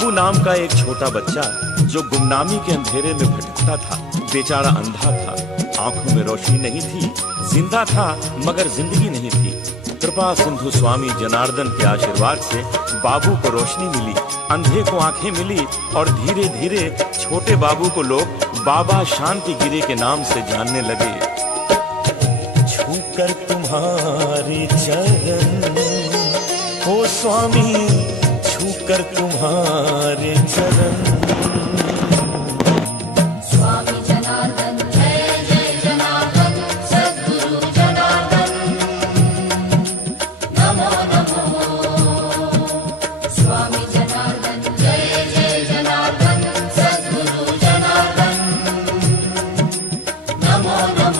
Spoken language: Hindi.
बाबू नाम का एक छोटा बच्चा जो गुमनामी के अंधेरे में भटकता था। बेचारा अंधा था, आंखों में रोशनी नहीं थी, जिंदा था मगर जिंदगी नहीं थी। कृपा सिंधु स्वामी जनार्दन के आशीर्वाद से बाबू को रोशनी मिली, अंधे को आंखें मिली और धीरे धीरे छोटे बाबू को लोग बाबा शांति गिरी के नाम से जानने लगे। छूकर तुम्हारे चरण ओ स्वामी, छूकर तुम्हारे चरण। स्वामी जनार्दन जय जय जनार्दन, सद्गुरु जनार्दन नमो नमो। स्वामी जनार्दन जय जय जनार्दन, सद्गुरु जनार्दन नमो नमो।